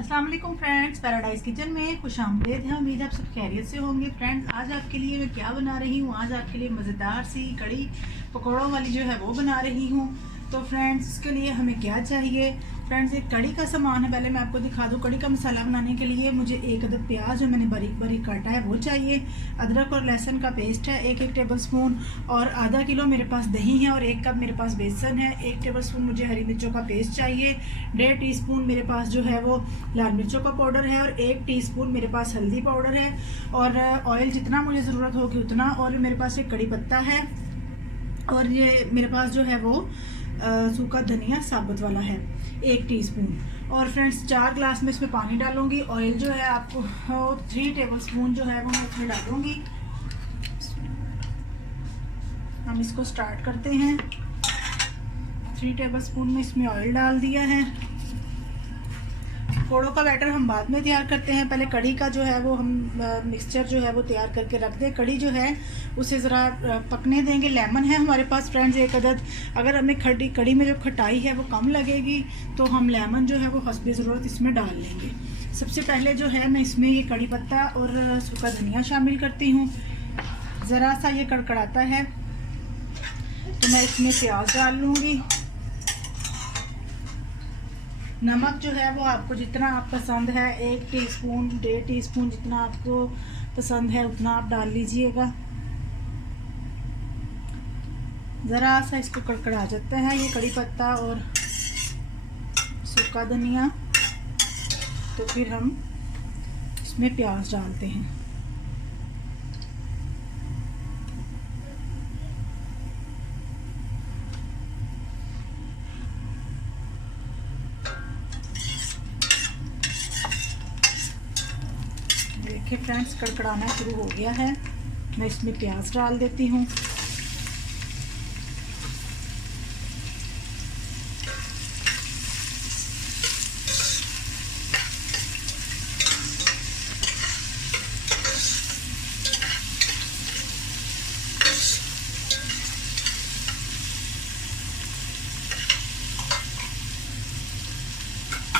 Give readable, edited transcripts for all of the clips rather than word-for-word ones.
अस्सलाम वालेकुम friends, paradise kitchen में खुशामदीद है। उम्मीद है आप सब खैरियत से होंगे। फ्रेंड्स, आज आपके लिए मैं क्या बना रही हूँ, आज आपके लिए मज़ेदार सी कड़ी पकौड़ों वाली जो है वो बना रही हूँ। तो फ्रेंड्स, इसके लिए हमें क्या चाहिए। फ्रेंड्स, एक कड़ी का सामान है, पहले मैं आपको दिखा दूँ। कड़ी का मसाला बनाने के लिए मुझे एक अदद प्याज जो मैंने बारीक बारीक काटा है वो चाहिए। अदरक और लहसुन का पेस्ट है एक टेबल स्पून, और आधा किलो मेरे पास दही है, और 1 कप मेरे पास बेसन है। 1 टेबल स्पून मुझे हरी मिर्चों का पेस्ट चाहिए। 1.5 टीस्पून मेरे पास जो है वो लाल मिर्चों का पाउडर है, और 1 टीस्पून मेरे पास हल्दी पाउडर है, और ऑयल जितना मुझे ज़रूरत होगी उतना। और मेरे पास एक कड़ी पत्ता है, और ये मेरे पास जो है वो सूखा धनिया साबुत वाला है 1 टीस्पून। और फ्रेंड्स, 4 ग्लास में इसमें पानी डालूंगी। ऑयल जो है आपको 3 टेबल स्पून जो है वो मैं इसमें डालूंगी। हम इसको स्टार्ट करते हैं। 3 टेबल स्पून में इसमें ऑयल डाल दिया है। पकौड़ों का बैटर हम बाद में तैयार करते हैं, पहले कड़ी का जो है वो हम मिक्सचर जो है वो तैयार करके रख दें। कड़ी जो है उसे ज़रा पकने देंगे। लेमन है हमारे पास फ्रेंड्स 1 अदद। अगर हमें कड़ी में जो खटाई है वो कम लगेगी तो हम लेमन जो है वो हस्बे ज़रूरत इसमें डाल लेंगे। सबसे पहले जो है मैं इसमें ये कड़ी पत्ता और सूखा धनिया शामिल करती हूँ। ज़रा सा ये कड़कड़ाता है तो मैं इसमें प्याज डाल लूँगी। नमक जो है वो आपको जितना आप पसंद है, 1 टीस्पून 1.5 टीस्पून जितना आपको पसंद है उतना आप डाल लीजिएगा। ज़रा सा इसको कड़कड़ा जाता है ये कड़ी पत्ता और सूखा धनिया, तो फिर हम इसमें प्याज डालते हैं। देखिए फ्रेंड्स, कड़कड़ाना शुरू हो गया है। मैं इसमें प्याज डाल देती हूँ।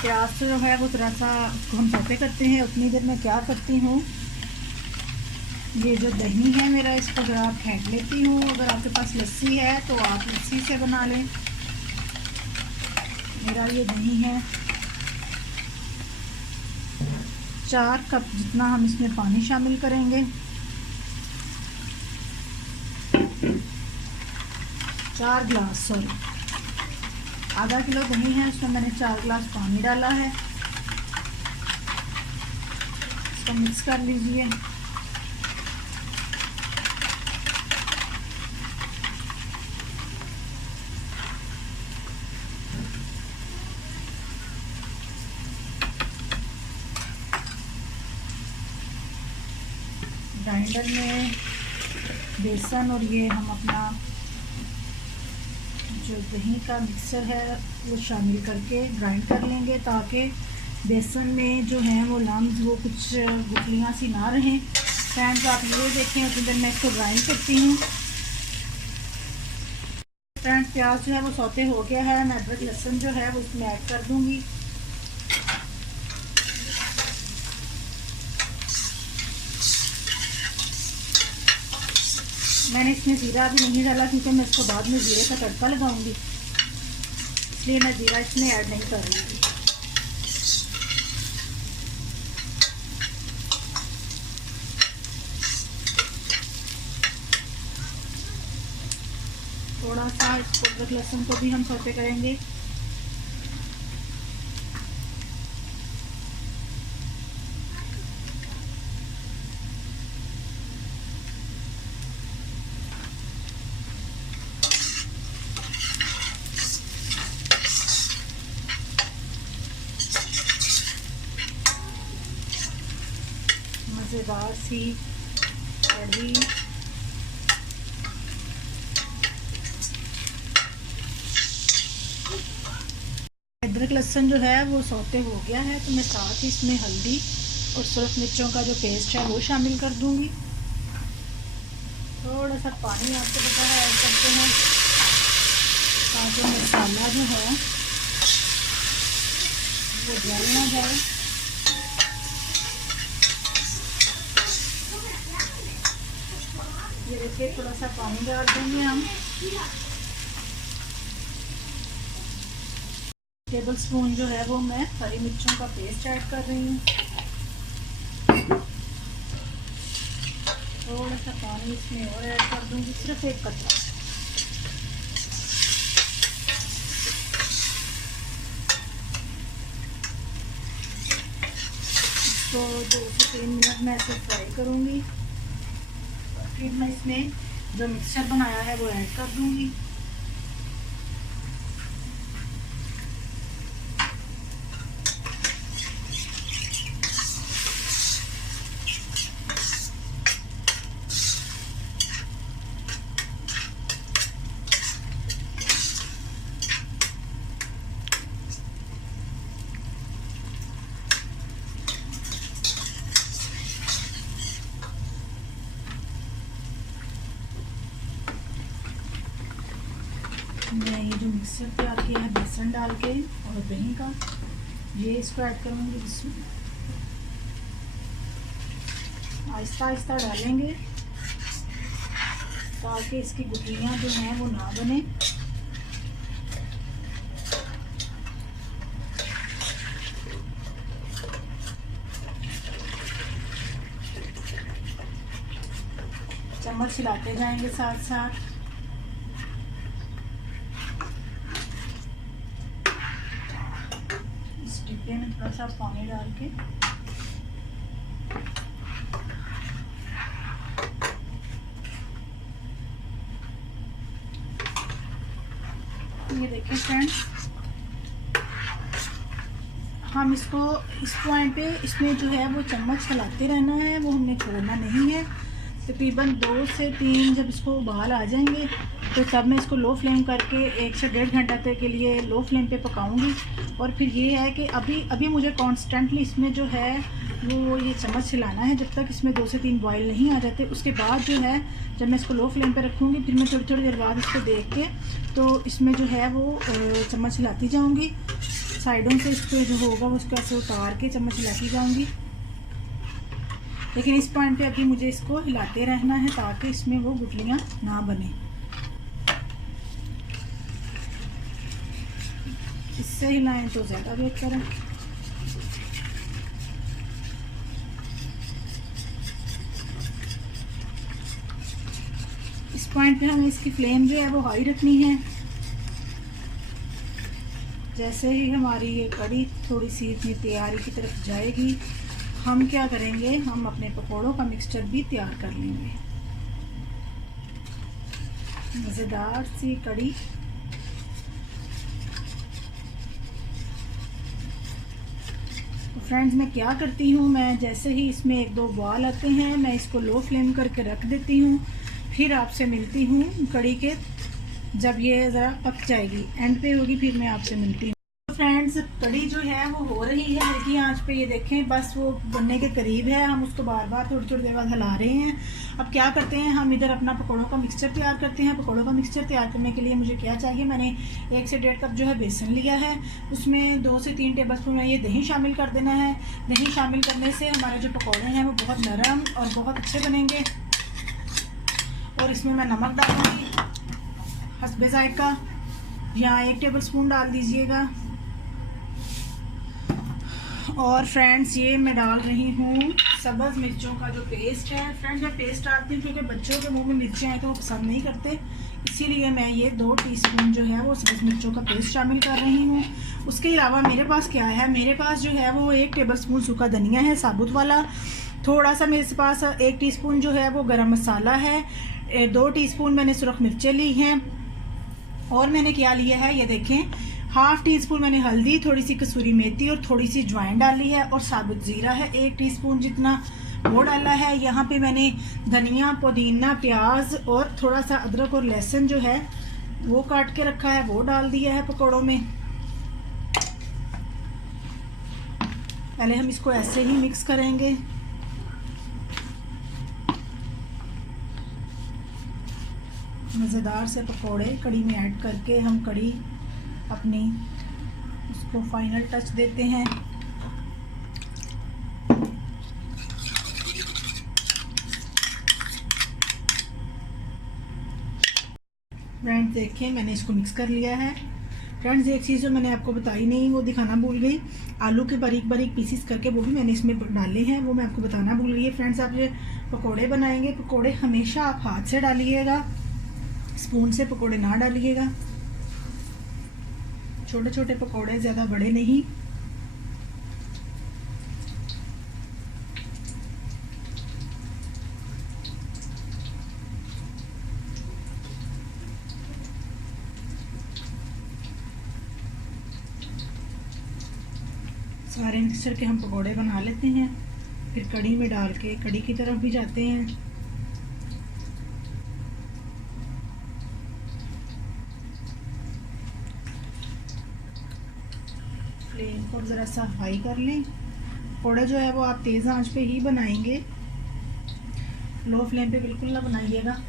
प्याज जो है वो थोड़ा सा हम सौते करते हैं। उतनी देर में क्या करती हूँ, ये जो दही है मेरा, इसको ज़रा फेंट लेती हूँ। अगर आपके पास लस्सी है तो आप लस्सी से बना लें। मेरा ये दही है 4 कप जितना हम इसमें पानी शामिल करेंगे। 4 ग्लास, सॉरी, आधा किलो दही है, उसमें मैंने 4 ग्लास पानी डाला है। इसको मिक्स कर लीजिए। ग्राइंडर में बेसन और ये हम अपना जो दही का मिक्सचर है वो शामिल करके ग्राइंड कर लेंगे, ताकि बेसन में जो है वो लम्स वो कुछ गुठलियाँ सी ना रहें। फ्रेंड्स, आप ये देखें, उतनी देर मैं इसको ग्राइंड करती हूँ। फ्रेंड्स, प्याज जो है वो सौते हो गया है। मैं अदरक लहसुन जो है वो इसमें ऐड कर दूँगी। मैंने इसमें ज़ीरा भी नहीं डाला क्योंकि मैं इसको बाद में ज़ीरे का तड़का लगाऊंगी, इसलिए मैं ज़ीरा इसमें ऐड नहीं कर रही थी। थोड़ा सा इसको अदरक लहसुन को भी हम सौते करेंगे। मज़ेदार सी कड़ी अदरक लहसुन जो है वो सौते हो गया है, तो मैं साथ ही इसमें हल्दी और सुरख मिर्चों का जो पेस्ट है वो शामिल कर दूंगी। थोड़ा सा पानी आपको पता है ऐड करते हैं ताकि मसाला जो है वो जल ना जाए। ये देखिए थोड़ा सा पानी डाल देंगे हम। टेबल स्पून जो है वो मैं हरी मिर्चों का पेस्ट ऐड कर रही हूँ। थोड़ा सा पानी इसमें और ऐड कर दूँगी, सिर्फ एक कतरा। इसको 2 से 3 मिनट में ऐसे फ्राई करूँगी। फिर मैं इसमें जो मिक्सचर बनाया है वो ऐड कर दूँगी। मैं ये जो मिक्सर तैयार किया है बेसन डाल के और दही का, ये इसको ऐड करूँगी। इसमें आहिस्ता आहिस्ता डालेंगे ताकि इसकी गुठलियाँ जो हैं वो ना बने। चम्मच हिलाते जाएंगे साथ साथ। डिब्बे में थोड़ा सा पानी डाल के ये देखिए फ्रेंड्स, हम इसको इस पॉइंट पे इसमें जो है वो चम्मच हिलाते रहना है, वो हमने छोड़ना नहीं है। तकरीबन 2 से 3 जब इसको उबाल आ जाएंगे तो तब मैं इसको लो फ्लेम करके 1 से 1.5 घंटा तक के लिए लो फ्लेम पे पकाऊंगी। और फिर ये है कि अभी मुझे कॉन्स्टेंटली इसमें जो है वो ये चम्मच हिलाना है जब तक इसमें 2 से 3 बॉयल नहीं आ जाते। उसके बाद जो है जब मैं इसको लो फ्लेम पे रखूँगी फिर मैं थोड़ी देर बाद इसको देख के तो इसमें जो है वो चम्मच हिलाती जाऊँगी। साइडों से इस पर जो होगा वो उसको ऐसे उतार के चम्मच हिलाती जाऊँगी। लेकिन इस पॉइंट पे अभी मुझे इसको हिलाते रहना है ताकि इसमें वो गुठलियाँ ना बने। इससे हिलाएं तो ज़्यादा बेहतर है। इस पॉइंट पे हमें इसकी फ्लेम जो है वो हाई रखनी है। जैसे ही हमारी ये कड़ी थोड़ी सी इतनी तैयारी की तरफ जाएगी, हम क्या करेंगे, हम अपने पकौड़ों का मिक्सचर भी तैयार कर लेंगे। मज़ेदार सी कड़ी। तो फ्रेंड्स मैं क्या करती हूँ, मैं जैसे ही इसमें 1-2 बॉल आते हैं मैं इसको लो फ्लेम करके रख देती हूँ। फिर आपसे मिलती हूँ कड़ी के जब ये ज़रा पक जाएगी, एंड पे होगी, फिर मैं आपसे मिलती हूँ। फ्रेंड्स कड़ी जो है वो हो रही है हल्की आंच पे, ये देखें बस वो बनने के करीब है। हम उसको बार बार थोड़ी थोड़ी देर बाद हिला रहे हैं। अब क्या करते हैं, हम इधर अपना पकौड़ों का मिक्सचर तैयार करते हैं। पकौड़ों का मिक्सचर तैयार करने के लिए मुझे क्या चाहिए, मैंने 1 से 1.5 कप जो है बेसन लिया है। उसमें 2 से 3 टेबलस्पून ये दही शामिल कर देना है। दही शामिल करने से हमारे जो पकौड़े हैं वो बहुत नरम और बहुत अच्छे बनेंगे। और इसमें मैं नमक डालूँगी हस्बे ज़ायक़ा, यहाँ 1 टेबलस्पून डाल दीजिएगा। और फ्रेंड्स ये मैं डाल रही हूँ सब्ज़ मिर्चों का जो पेस्ट है। फ्रेंड्स मैं पेस्ट डालती हूँ क्योंकि बच्चों के मुंह में मिर्चें आए तो वो पसंद नहीं करते, इसीलिए मैं ये 2 टीस्पून जो है वो सब्ज़ मिर्चों का पेस्ट शामिल कर रही हूँ। उसके अलावा मेरे पास क्या है, मेरे पास जो है वो 1 टेबलस्पून सूखा धनिया है साबुत वाला। थोड़ा सा मेरे पास 1 टीस्पून जो है वो गरम मसाला है। 2 टीस्पून मैंने सुरख मिर्चें ली हैं। और मैंने क्या लिया है, ये देखें, 1/2 टीस्पून मैंने हल्दी, थोड़ी सी कसूरी मेथी और थोड़ी सी अजवाइन डाली है। और साबुत ज़ीरा है 1 टीस्पून जितना, वो डाला है। यहाँ पे मैंने धनिया, पुदीना, प्याज और थोड़ा सा अदरक और लहसुन जो है वो काट के रखा है वो डाल दिया है पकौड़ों में। पहले हम इसको ऐसे ही मिक्स करेंगे। मज़ेदार से पकौड़े कड़ी में ऐड करके हम कड़ी अपनी उसको फाइनल टच देते हैं। फ्रेंड्स देखें मैंने इसको मिक्स कर लिया है। फ्रेंड्स एक चीज़ जो मैंने आपको बताई नहीं, वो दिखाना भूल गई, आलू के बारीक बारीक पीसीस करके वो भी मैंने इसमें डाले हैं, वो मैं आपको बताना भूल गई है। फ्रेंड्स आप ये पकोड़े बनाएंगे, पकोड़े हमेशा आप हाथ से डालिएगा, स्पून से पकोड़े ना डालिएगा। छोटे छोटे पकोड़े, ज़्यादा बड़े नहीं। सारे मिक्सचर के हम पकोड़े बना लेते हैं, फिर कढ़ी में डाल के कढ़ी की तरफ भी जाते हैं। फ्लेम को ज़रा सा हाई कर लें। पकोड़े जो है वो आप तेज़ आंच पे ही बनाएंगे, लो फ्लेम पे बिल्कुल ना बनाइएगा।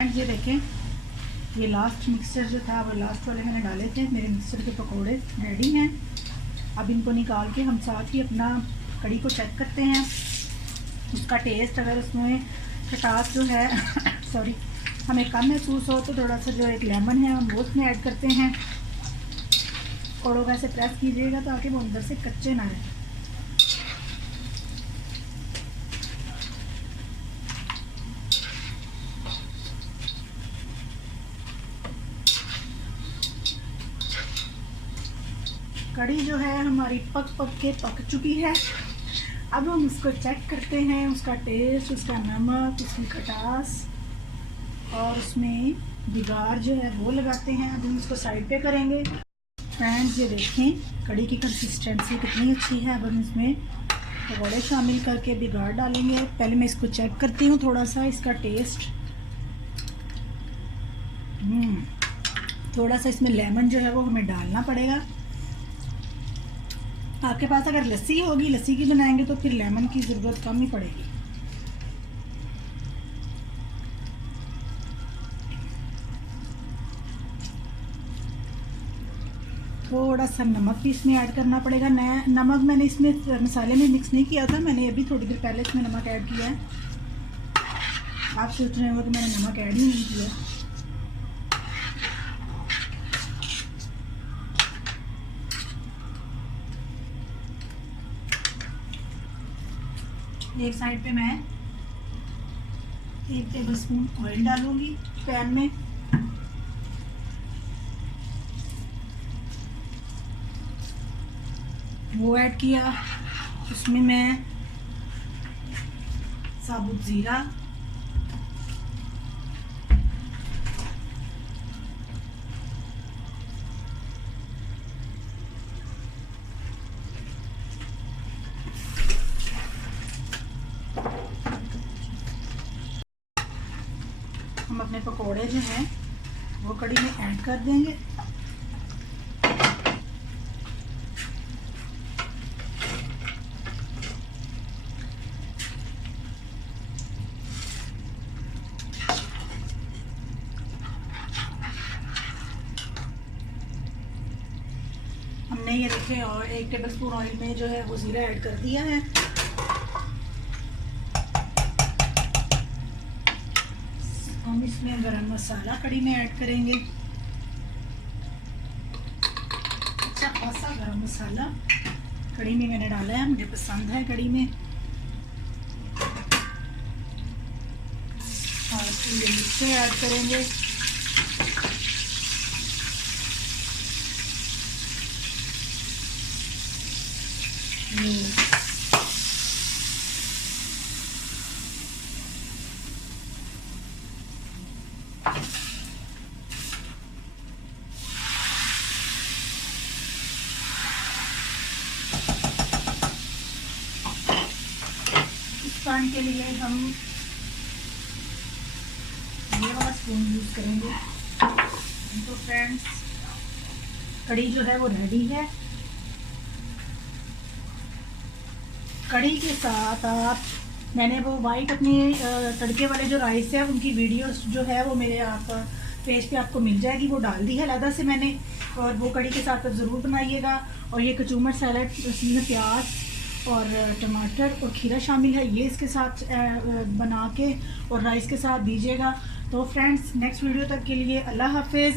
ये देखें, ये लास्ट मिक्सचर जो था वो लास्ट वाले मैंने डाले थे। मेरे मिक्सचर के पकोड़े रेडी हैं। अब इनको निकाल के हम साथ ही अपना कढ़ी को चेक करते हैं, उसका टेस्ट। अगर उसमें खटास जो है सॉरी हमें कम महसूस हो तो थोड़ा सा जो एक लेमन है हम वो उसमें ऐड करते हैं। पकोड़ों का ऐसे प्रेस कीजिएगा ताकि वो अंदर से कच्चे ना रहें। कढ़ी जो है हमारी पक के पक चुकी है। अब हम उसको चेक करते हैं, उसका टेस्ट, उसका नमक, उसकी खटास और उसमें बिगाड़ जो है वो लगाते हैं। अब हम इसको साइड पे करेंगे। फ्रेंड्स ये देखें कढ़ी की कंसिस्टेंसी कितनी अच्छी है। अब हम इसमें पकौड़े शामिल करके बिगाड़ डालेंगे। पहले मैं इसको चेक करती हूँ थोड़ा सा इसका टेस्ट। थोड़ा सा इसमें लेमन जो है वो हमें डालना पड़ेगा। आपके पास अगर लस्सी होगी, लस्सी की बनाएंगे तो फिर लेमन की ज़रूरत कम ही पड़ेगी। थोड़ा सा नमक भी इसमें ऐड करना पड़ेगा। नया नमक मैंने इसमें मसाले में मिक्स नहीं किया था, मैंने अभी थोड़ी देर पहले इसमें नमक ऐड किया है। आप सोच रहे हो कि मैंने नमक ऐड ही नहीं किया। एक साइड पे मैं 1 टेबल स्पून ऑयल डालूंगी पैन में। वो ऐड किया, उसमें मैं साबुत ज़ीरा, हम अपने पकोड़े जो हैं वो कढ़ी में ऐड कर देंगे। हमने ये देखे और 1 टेबल स्पून ऑयल में जो है वो ज़ीरा ऐड कर दिया है। हम इसमें गरम मसाला कढ़ी में ऐड करेंगे, अच्छा खासा गरम मसाला कढ़ी में मैंने डाला है, मुझे पसंद है कढ़ी में। और ये मिर्चें ऐड करेंगे। पान के लिए हम ये वाला स्पून यूज़ करेंगे। तो फ्रेंड्स कढ़ी जो है वो रेडी है। कढ़ी के साथ आप मैंने वो वाइट अपनी तड़के वाले जो राइस है उनकी वीडियोस जो है वो मेरे आप पेज पे आपको मिल जाएगी, वो डाल दी है अलग से मैंने। और वो कढ़ी के साथ आप ज़रूर बनाइएगा। और ये कचूमर सैलड, इसमें प्याज और टमाटर और खीरा शामिल है, ये इसके साथ बना के और राइस के साथ दीजिएगा। तो फ्रेंड्स नेक्स्ट वीडियो तक के लिए अल्लाह हाफिज़।